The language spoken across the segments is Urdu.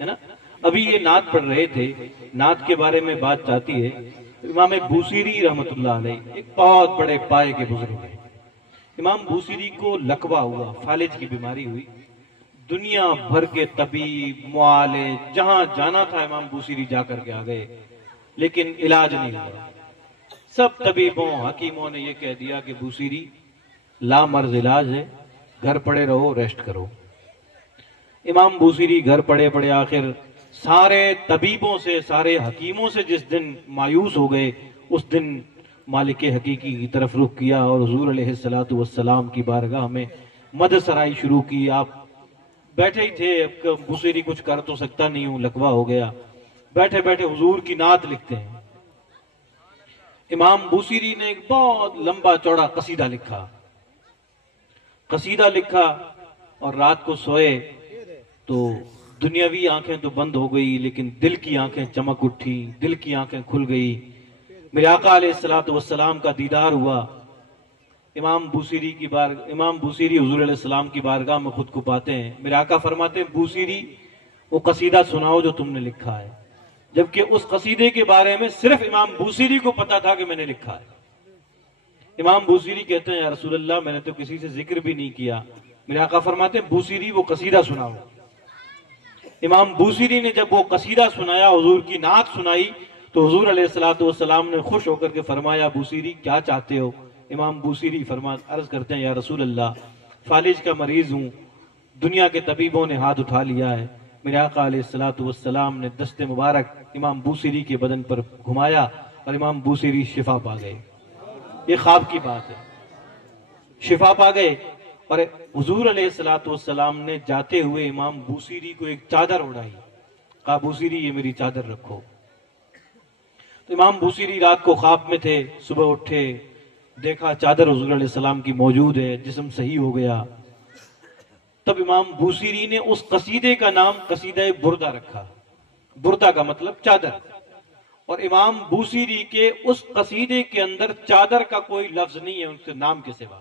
ہے نا. ابھی یہ نعت پڑھ رہے تھے, نعت کے بارے میں بات چاہتی ہے. امام بوصیری رحمۃ اللہ علیہ ایک بہت بڑے پائے کے بزرگ ہیں. امام بوصیری کو لقوہ ہوا, فالج کی بیماری ہوئی. دنیا بھر کے طبیب, معالج, جہاں جانا تھا امام بوصیری جا کر کے آ گئے, لیکن علاج نہیں ہوا. سب طبیبوں حکیموں نے یہ کہہ دیا کہ بوصیری لا مرض علاج ہے, گھر پڑے رہو, ریسٹ کرو. امام بوصیری گھر پڑے پڑے آخر سارے طبیبوں سے, سارے حکیموں سے جس دن مایوس ہو گئے, اس دن مالک حقیقی کی طرف رخ کیا اور حضور علیہ الصلوۃ والسلام کی بارگاہ میں مدد سرائی شروع کی. آپ بیٹھے ہی تھے, اب بوصیری کچھ کر تو سکتا نہیں ہوں, لقوہ ہو گیا. بیٹھے بیٹھے حضور کی نعت لکھتے ہیں. امام بوصیری نے ایک بہت لمبا چوڑا قصیدہ لکھا. قصیدہ لکھا اور رات کو سوئے تو دنیاوی آنکھیں تو بند ہو گئی, لیکن دل کی آنکھیں چمک اٹھی, دل کی آنکھیں کھل گئی. میرے آقا علیہ الصلوۃ والسلام کا دیدار ہوا. امام بوصیری حضور علیہ السلام کی بارگاہ میں خود کو پاتے ہیں. میرے آقا فرماتے ہیں بوصیری وہ قصیدہ سناؤ جو تم نے لکھا ہے, جبکہ اس قصیدے کے بارے میں صرف امام بوصیری کو پتا تھا کہ میں نے لکھا ہے. امام بوصیری کہتے ہیں یا رسول اللہ میں نے تو کسی سے ذکر بھی نہیں کیا. میرے آقا فرماتے ہیں بوصیری وہ قصیدہ سناؤ. امام بوصیری نے جب وہ قصیدہ سنایا, حضور کی نعت سنائی, تو حضور علیہ الصلوۃ والسلام نے خوش ہو کر کے فرمایا بوصیری کیا چاہتے ہو. امام بوصیری عرض کرتے ہیں یا رسول اللہ فالج کا مریض ہوں, دنیا کے طبیبوں نے ہاتھ اٹھا لیا ہے. میرے آقا علیہ الصلوۃ والسلام نے دست مبارک امام بوصیری کے بدن پر گھمایا اور امام بوصیری شفا پا گئے. یہ خواب کی بات ہے, شفا پا گئے. اور حضور علیہ الصلوۃ والسلام نے جاتے ہوئے امام بوصیری کو ایک چادر اڑائی, کہا بوصیری یہ میری چادر رکھو. تو امام بوصیری رات کو خواب میں تھے, صبح اٹھے, دیکھا چادر حضور علیہ السلام کی موجود ہے, جسم صحیح ہو گیا. تب امام بوصیری نے اس قصیدے کا نام قصیدہ بردہ رکھا. بردہ کا مطلب چادر. اور امام بوصیری کے اس قصیدے کے اندر چادر کا کوئی لفظ نہیں ہے ان کے نام کے سوا,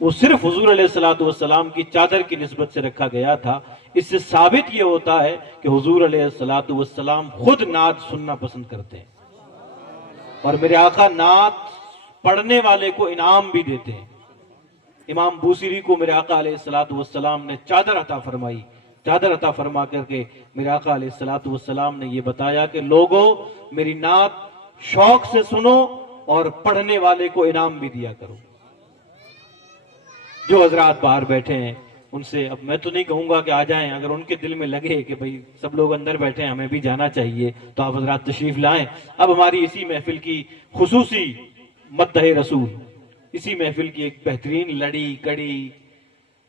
وہ صرف حضور علیہ الصلوۃ والسلام کی چادر کی نسبت سے رکھا گیا تھا. اس سے ثابت یہ ہوتا ہے کہ حضور علیہ الصلوۃ والسلام خود نعت سننا پسند کرتے ہیں, اور میرے آقا نعت پڑھنے والے کو انعام بھی دیتے ہیں. امام بوصیری کو میرے آقا علیہ الصلوۃ والسلام نے چادر عطا فرمائی. چادر عطا فرما کر کے میرے آقا علیہ الصلوۃ والسلام نے یہ بتایا کہ لوگوں میری نعت شوق سے سنو اور پڑھنے والے کو انعام بھی دیا کرو. جو حضرات باہر بیٹھے ہیں ان سے, اب میں تو نہیں کہوں گا کہ آ جائیں, اگر ان کے دل میں لگے کہ بھئی سب لوگ اندر بیٹھے ہیں ہمیں بھی جانا چاہیے تو آپ حضرات تشریف لائیں. اب ہماری اسی محفل کی خصوصی مدح رسول, اسی محفل کی ایک بہترین لڑی کڑی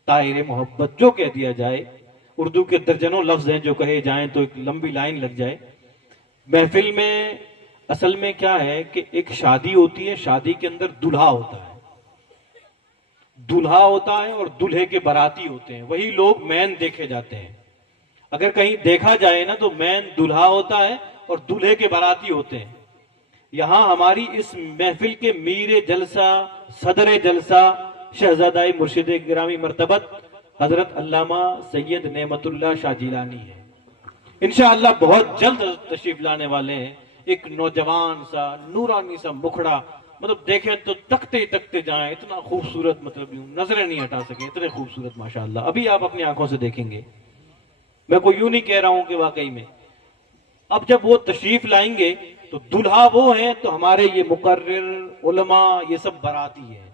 طائر محبت جو کہہ دیا جائے, اردو کے درجنوں لفظ ہیں جو کہے جائیں تو ایک لمبی لائن لگ جائے. محفل میں اصل میں کیا ہے کہ ایک شادی ہوتی ہے, شادی کے اندر دلہا ہوتا ہے, دلہا ہوتا ہے اور دلہے کے باراتی ہوتے ہیں, وہی لوگ مین دیکھے جاتے ہیں. اگر کہیں دیکھا جائے نا تو مین دلہا ہوتا ہے اور دلہے کے باراتی ہوتے ہیں. یہاں ہماری اس محفل کے میر جلسہ, صدر جلسہ, شہزادہ مرشد گرامی مرتبت حضرت علامہ سید نعمت اللہ شاہ جیلانی ہے. انشاءاللہ بہت جلد تشریف لانے والے ہیں. ایک نوجوان سا نورانی سا مکھڑا, مطلب دیکھیں تو تکتے ہی تکتے جائیں, اتنا خوبصورت, مطلب یوں نظریں نہیں ہٹا سکیں, اتنے خوبصورت ماشاءاللہ. ابھی آپ اپنی آنکھوں سے دیکھیں گے, میں کوئی یوں نہیں کہہ رہا ہوں کہ واقعی میں. اب جب وہ تشریف لائیں گے تو دلہا وہ ہیں تو ہمارے یہ مقرر علماء یہ سب باراتی ہیں.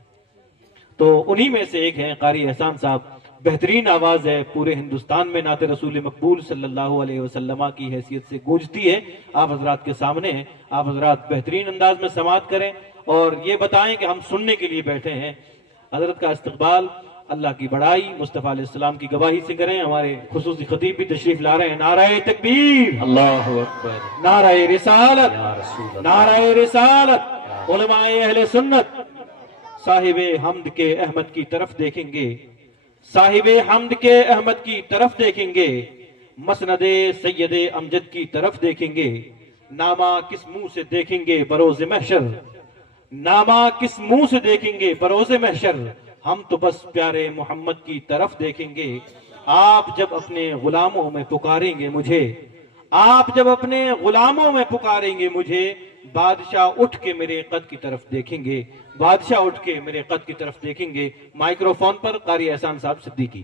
تو انہی میں سے ایک ہیں قاری احسان صاحب, بہترین آواز ہے, پورے ہندوستان میں نعت رسول مقبول صلی اللہ علیہ وسلم کی حیثیت سے گونجتی ہے. آپ حضرات کے سامنے ہیں, آپ حضرات بہترین انداز میں سماعت کریں اور یہ بتائیں کہ ہم سننے کے لیے بیٹھے ہیں. حضرت کا استقبال, اللہ کی بڑائی, مصطفیٰ علیہ السلام کی گواہی سے کریں. ہمارے خصوصی خطیب بھی تشریف لا رہے ہیں. نعرہ تکبیر, اللہ اکبر, نعرہ رسالت, یا رسول اللہ, نعرہ رسالت. علماء اہل سنت صاحب حمد کے احمد کی طرف دیکھیں گے, صاحب حمد کے احمد کی طرف دیکھیں گے, مسند سید امجد کی طرف دیکھیں گے. نامہ کس منہ سے دیکھیں گے بروز محشر, نامہ کس منہ سے دیکھیں گے بروز محشر, ہم تو بس پیارے محمد کی طرف دیکھیں گے. آپ جب اپنے غلاموں میں پکاریں گے مجھے، آپ جب اپنے غلاموں میں پکاریں گے مجھے، بادشاہ اٹھ کے میرے قد کی طرف دیکھیں گے، بادشاہ اٹھ کے میرے قد کی طرف دیکھیں گے۔ مائکروفون پر قاری احسان صاحب صدیقی۔